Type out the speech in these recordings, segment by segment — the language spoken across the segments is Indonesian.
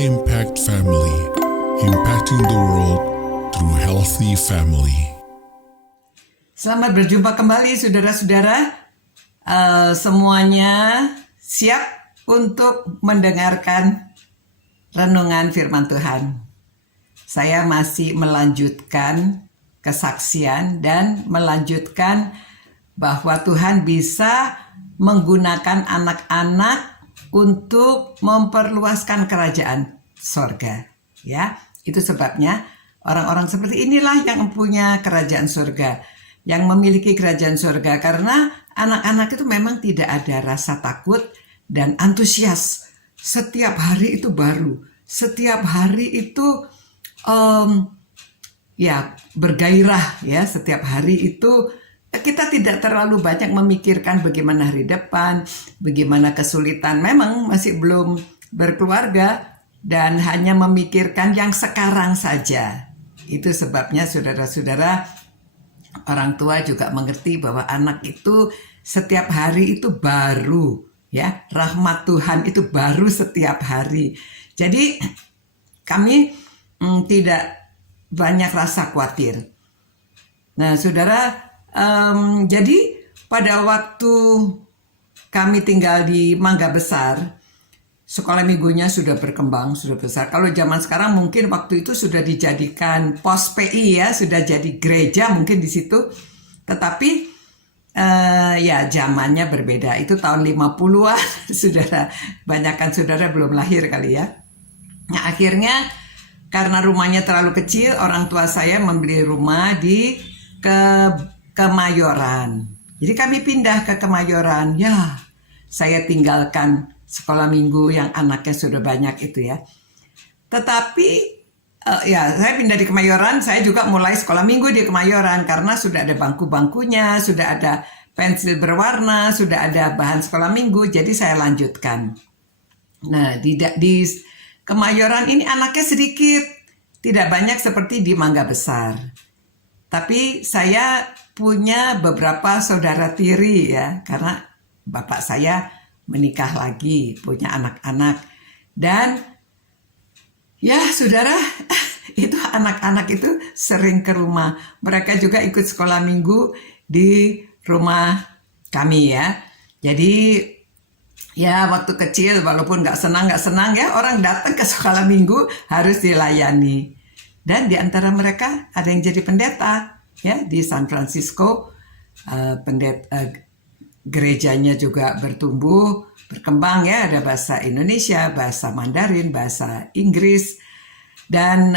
Impact Family, impacting the world through healthy family. Selamat berjumpa kembali saudara-saudara. Semuanya siap untuk mendengarkan renungan firman Tuhan. Saya masih melanjutkan kesaksian dan melanjutkan bahwa Tuhan bisa menggunakan anak-anak untuk memperluaskan kerajaan sorga. Ya, itu sebabnya orang-orang seperti inilah yang punya kerajaan surga, yang memiliki kerajaan surga, karena anak-anak itu memang tidak ada rasa takut dan antusias. Setiap hari itu baru, setiap hari itu bergairah ya. Setiap hari itu kita tidak terlalu banyak memikirkan bagaimana hari depan, bagaimana kesulitan. Memang masih belum berkeluarga dan hanya memikirkan yang sekarang saja. Itu sebabnya saudara-saudara, orang tua juga mengerti bahwa anak itu setiap hari itu baru, ya. Rahmat Tuhan itu baru setiap hari. Jadi kami tidak banyak rasa khawatir. Nah, saudara, jadi pada waktu kami tinggal di Mangga Besar, sekolah minggunya sudah berkembang, sudah besar. Kalau zaman sekarang mungkin waktu itu sudah dijadikan pos PI ya, sudah jadi gereja mungkin di situ. Tetapi zamannya berbeda. Itu tahun 50-an, saudara. Banyakkan saudara belum lahir kali ya. Nah, akhirnya karena rumahnya terlalu kecil, orang tua saya membeli rumah di Kemayoran. Jadi kami pindah ke Kemayoran. Ya, saya tinggalkan sekolah minggu yang anaknya sudah banyak itu ya. Tetapi saya pindah di Kemayoran, saya juga mulai sekolah minggu di Kemayoran karena sudah ada bangku-bangkunya, sudah ada pensil berwarna, sudah ada bahan sekolah minggu, jadi saya lanjutkan. Nah, di Kemayoran ini anaknya sedikit, tidak banyak seperti di Mangga Besar. Tapi saya punya beberapa saudara tiri ya, karena bapak saya menikah lagi, punya anak-anak. Dan ya saudara, itu anak-anak itu sering ke rumah. Mereka juga ikut sekolah minggu di rumah kami ya. Jadi ya waktu kecil walaupun nggak senang ya, orang datang ke sekolah minggu harus dilayani. Dan di antara mereka ada yang jadi pendeta ya di San Francisco. Gerejanya juga bertumbuh, berkembang ya, ada bahasa Indonesia, bahasa Mandarin, bahasa Inggris, dan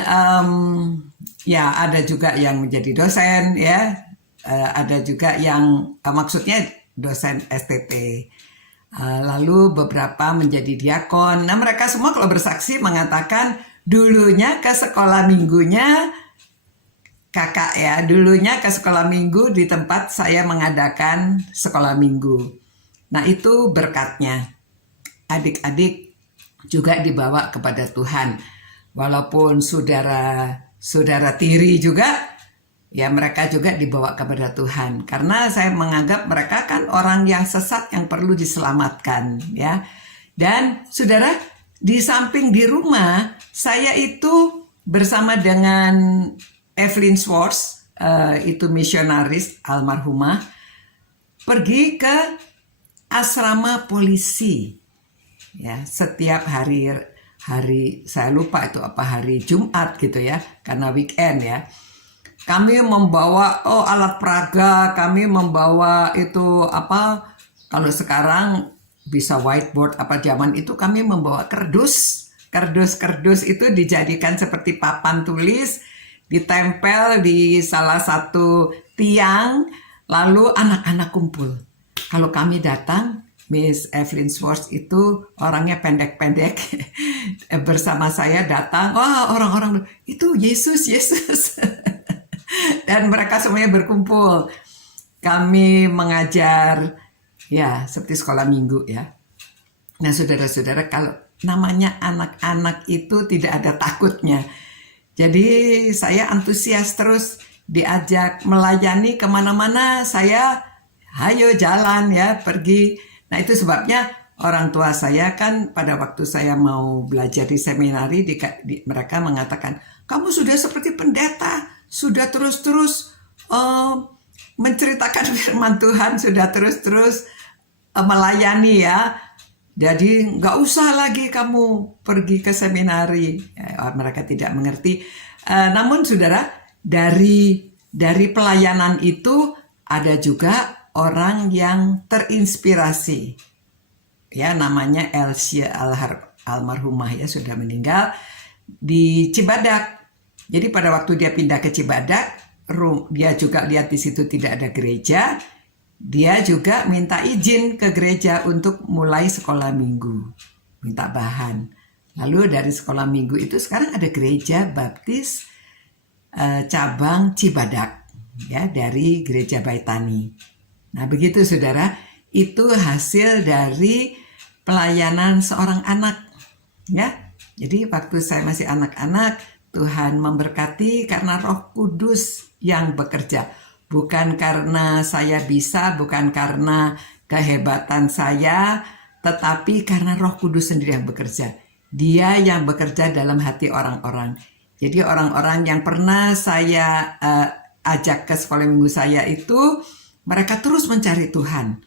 ada juga yang menjadi dosen ya, ada juga yang maksudnya dosen STT. Lalu beberapa menjadi diakon. Nah, mereka semua kalau bersaksi mengatakan dulunya ke sekolah minggunya kakak ya, dulunya ke sekolah minggu di tempat saya mengadakan sekolah minggu. Nah, itu berkatnya. Adik-adik juga dibawa kepada Tuhan. Walaupun saudara tiri juga, ya mereka juga dibawa kepada Tuhan. Karena saya menganggap mereka kan orang yang sesat yang perlu diselamatkan ya. Dan saudara, di samping di rumah, saya itu bersama dengan Evelyn Swartz, itu misionaris almarhumah, pergi ke asrama polisi. Ya, setiap hari saya lupa itu apa, hari Jumat gitu ya, karena weekend ya. Kami membawa alat peraga, kami membawa itu apa, kalau sekarang bisa whiteboard, apa zaman itu kami membawa kardus itu dijadikan seperti papan tulis, ditempel di salah satu tiang, lalu anak-anak kumpul. Kalau kami datang, Miss Evelyn Swartz itu orangnya pendek-pendek, bersama saya datang, wah orang-orang itu Yesus. Dan mereka semuanya berkumpul. Kami mengajar ya seperti sekolah minggu ya. Nah, saudara-saudara, kalau namanya anak-anak itu tidak ada takutnya. Jadi saya antusias terus, diajak melayani kemana-mana, saya ayo jalan ya, pergi. Nah, itu sebabnya orang tua saya kan pada waktu saya mau belajar di seminari, mereka mengatakan, kamu sudah seperti pendeta, sudah terus-terus menceritakan firman Tuhan, sudah terus-terus melayani ya. Jadi nggak usah lagi kamu pergi ke seminari. Mereka tidak mengerti. Namun saudara, dari pelayanan itu ada juga orang yang terinspirasi. Ya, namanya Elsie almarhumah ya, sudah meninggal di Cibadak. Jadi pada waktu dia pindah ke Cibadak, dia juga lihat di situ tidak ada gereja. Dia juga minta izin ke gereja untuk mulai sekolah minggu, minta bahan. Lalu dari sekolah minggu itu sekarang ada gereja baptis cabang Cibadak ya, dari gereja Baitani. Nah begitu saudara, itu hasil dari pelayanan seorang anak ya. Jadi waktu saya masih anak-anak, Tuhan memberkati karena Roh Kudus yang bekerja. Bukan karena saya bisa, bukan karena kehebatan saya, tetapi karena Roh Kudus sendiri yang bekerja. Dia yang bekerja dalam hati orang-orang. Jadi orang-orang yang pernah saya ajak ke sekolah minggu saya itu, mereka terus mencari Tuhan.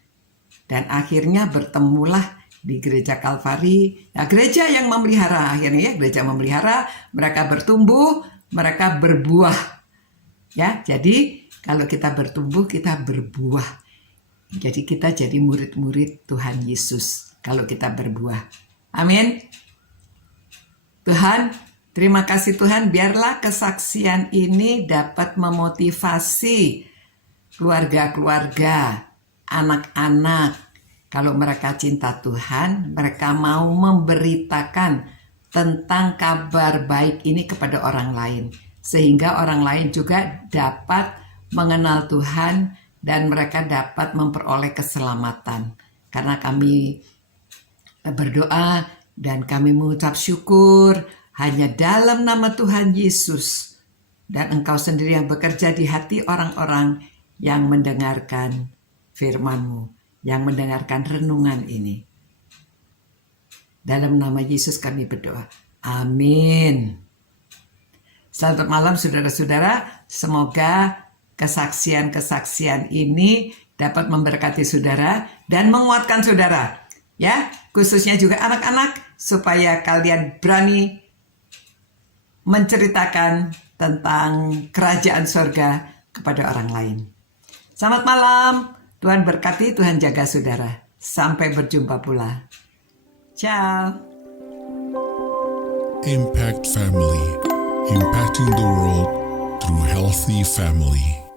Dan akhirnya bertemulah di gereja Kalvari. Nah, gereja yang memelihara, akhirnya ya, gereja memelihara, mereka bertumbuh, mereka berbuah. Ya, jadi kalau kita bertumbuh, kita berbuah. Jadi kita jadi murid-murid Tuhan Yesus kalau kita berbuah. Amin. Tuhan, terima kasih Tuhan, biarlah kesaksian ini dapat memotivasi keluarga-keluarga, anak-anak. Kalau mereka cinta Tuhan, mereka mau memberitakan tentang kabar baik ini kepada orang lain. Sehingga orang lain juga dapat mengenal Tuhan dan mereka dapat memperoleh keselamatan. Karena kami berdoa dan kami mengucap syukur hanya dalam nama Tuhan Yesus. Dan Engkau sendiri yang bekerja di hati orang-orang yang mendengarkan firman-Mu, yang mendengarkan renungan ini. Dalam nama Yesus kami berdoa. Amin. Selamat malam saudara-saudara. Semoga kesaksian-kesaksian ini dapat memberkati saudara dan menguatkan saudara. Ya, khususnya juga anak-anak supaya kalian berani menceritakan tentang kerajaan surga kepada orang lain. Selamat malam. Tuhan berkati, Tuhan jaga saudara. Sampai berjumpa pula. Ciao. Impact Family, impacting the world through healthy family.